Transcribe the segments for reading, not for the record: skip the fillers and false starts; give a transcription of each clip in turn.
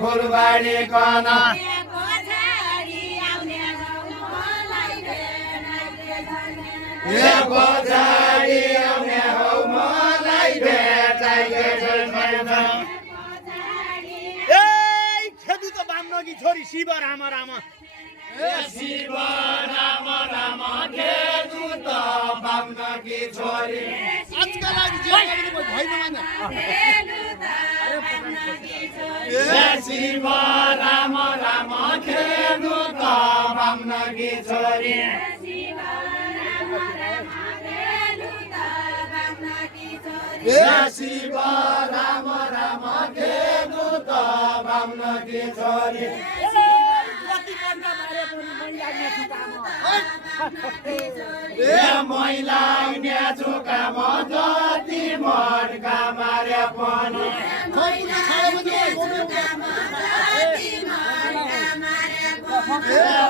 फुलबारी कन पछाडि आउने हौ मलाई भेटाइके खेदु त बामनगी छोरी शिव राम राम शिव राम राम खेदु त बामनगी छोरी आजका लागि जीवन भएन माने शिव राम राम खेदु त बामनगी छोरी शिव राम राम खेदु त बामनगी छोरी मैला न्याचुका म जति मर्का मारे पनि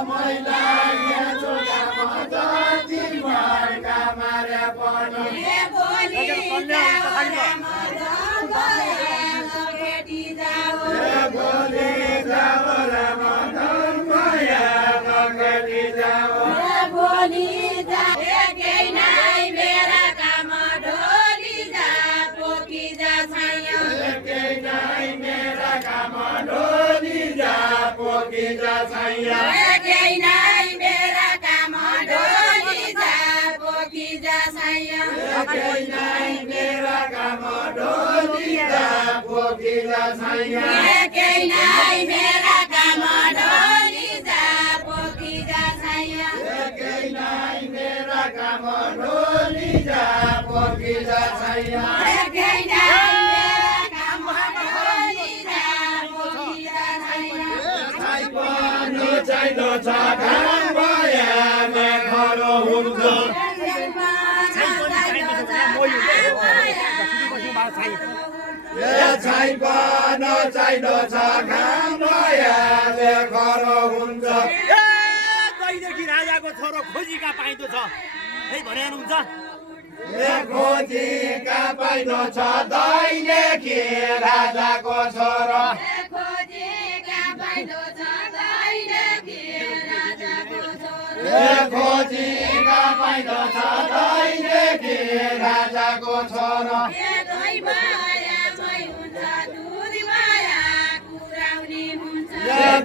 मैला न्याचुका म जति मर्का मारे पनि चाहिँदो छ घाम भयाले खरो हुन्छ कहिलेदेखि राजाको छोरो खोजीका पाइँदो छ है भने हुन्छ खोजीका पाइँदो छ दैलेखी राजाको छोरो खोजीका पाइँदो छ दैलेखी राजाको छोरो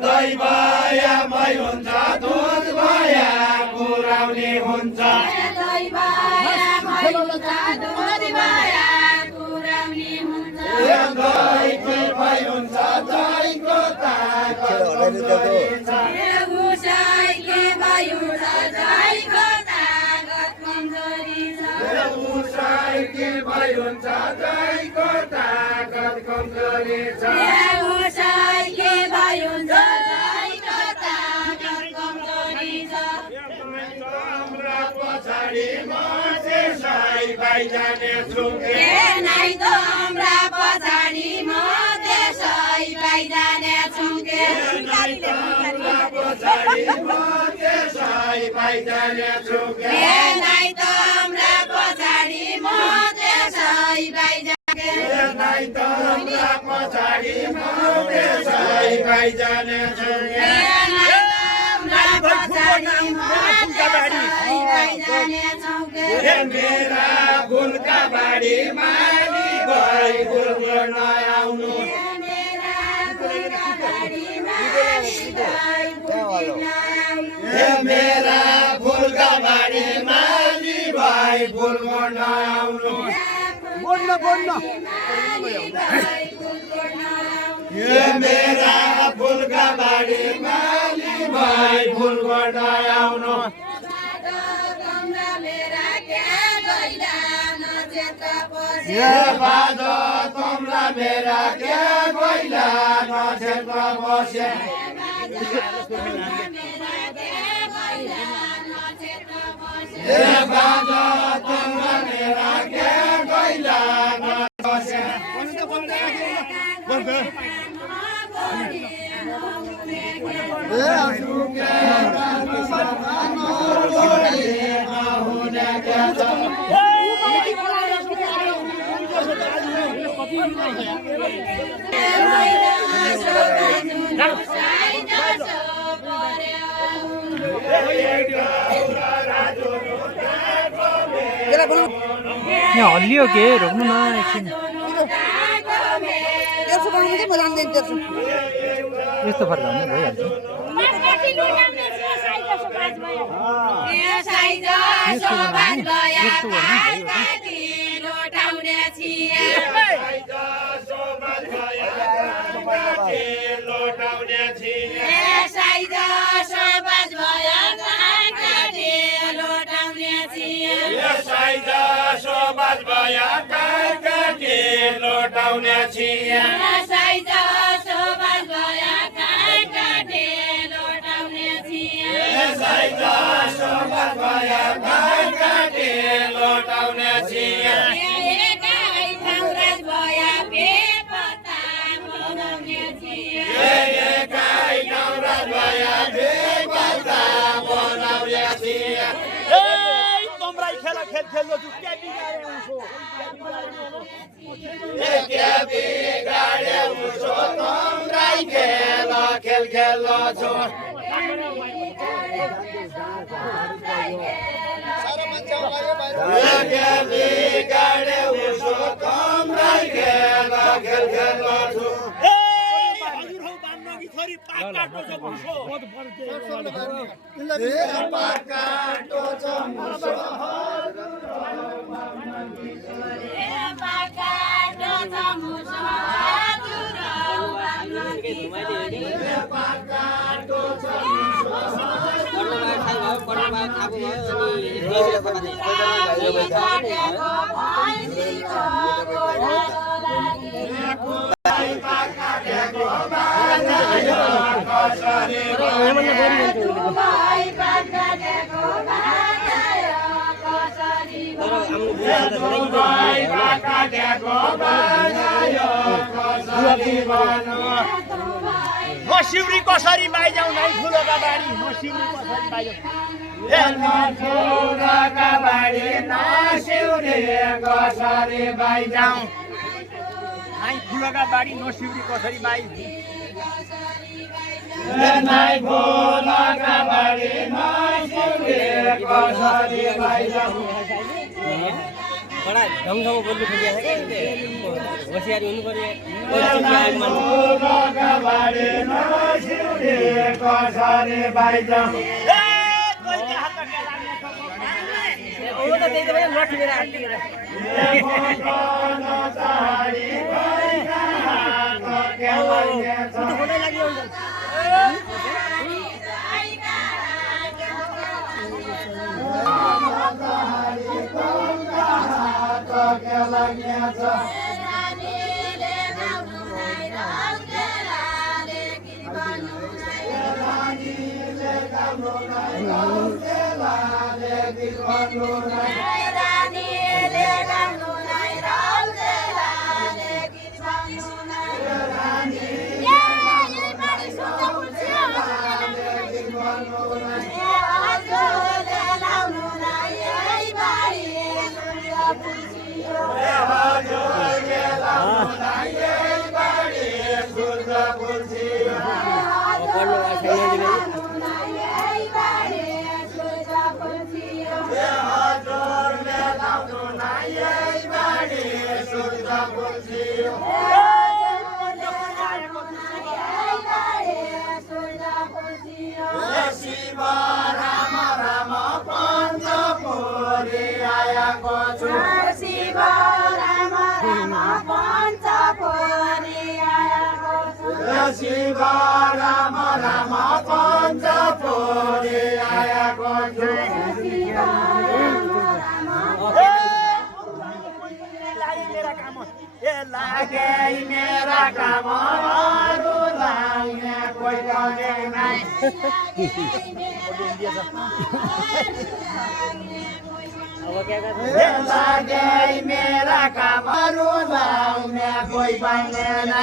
दैवयामै हुन्छ दुध भया कुराउने हुन्छ दहीको भइ हुन्छ दहीको ताकत कमजोरी छ जाने छुके नाइ त हमरा पछाडी म त्यसै पाइजाने छुके नाइ त हमरा पछाडी म त्यसै पाइजाने छुके नाइ त हमरा पछाडी म त्यसै पाइजाने नाइ त हमरा पछाडी म त्यसै पाइजाने छुके मेरा फुलका बाडी माली भई फुल गर्न आउनु मेरा फुलका बाडी माली भई फुल गर्न आउनु मेरा फुलका बाडी माली भई फुल गर्न आउनु बाजो तम्ला मेरा के गइला नक्षेत्र बसे बाजो तम्ला मेरा के गइला नक्षेत्र यहाँ हल्लियो के रोक्नु न एकछिन त्यसो गर्नु चाहिँ म जान्दैन त्यसो यस्तो फर्क हाल्नु भइहाल्छ खेल्नु छु के बिगारे उसो के बिगारे उसो तम्राई खेल खेल्नु छु के बिगारे उसो तम्राई खेल खेल्नु छु हजुर हौ बान्नगी छोरी पात काट्नु छ उसो पात काट्नु छ उसो म सिउरी कसरी बाइजाउँ नै ठुलोका बारी म सिउरी कसरी बाइजाउँ नाइ ठुलोका बारी न सिउरी कसरी बाइ बडा ढङ्गसँग बोल्नु खोजिएको छ क्या होसियारी हुनु पर्यो शिव राम राम पञ्चपोरी आएको छु लागे मेरा काम अरू लाउने कोही गर्दैन लागे मेरा काम अरू लाउने कोही पाइँदैन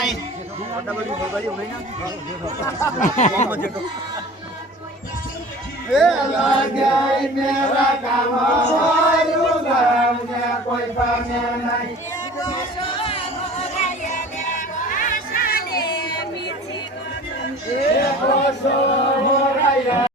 लागे मेरा काम अरू लाउने कोही पाइँदैन Hey,